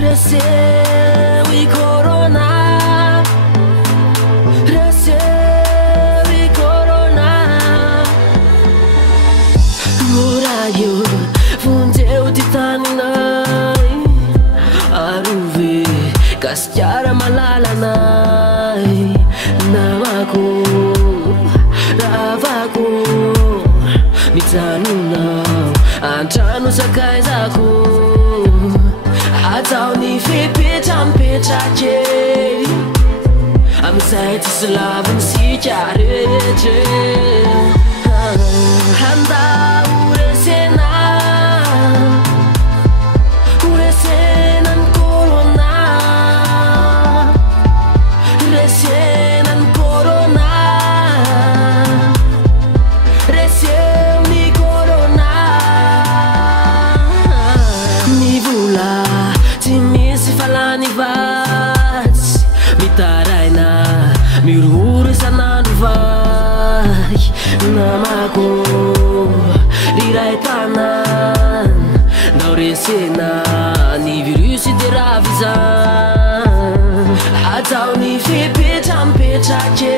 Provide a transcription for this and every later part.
Recebo corona, recebo corona. Horário, fundeu de taninai, aruve, castiara malalanai, namako, ravako, mitanunau, antrano sakaizako. Atao ny fepetrapetrake amizay tsisy laviny sika rehetra handao resena ny corona resena ny corona reseo ny corona mivola misy falany vatsy mitaraina miroro isanandro vai namako riray tanan ndao resena ny virusy de ravizan atao ny fepetrapetrake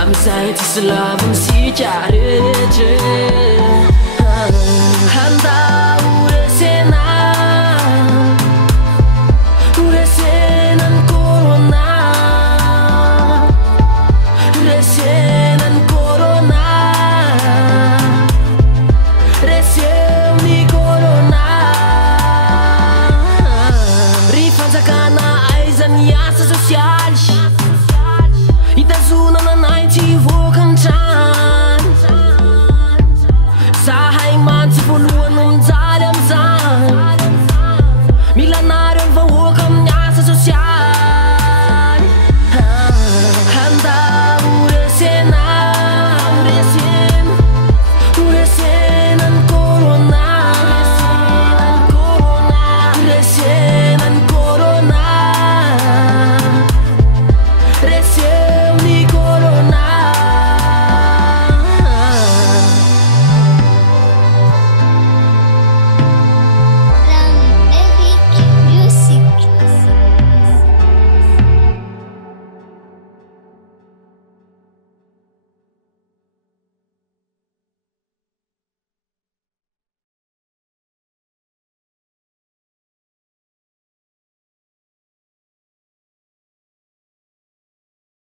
amizay tsisy laviny sika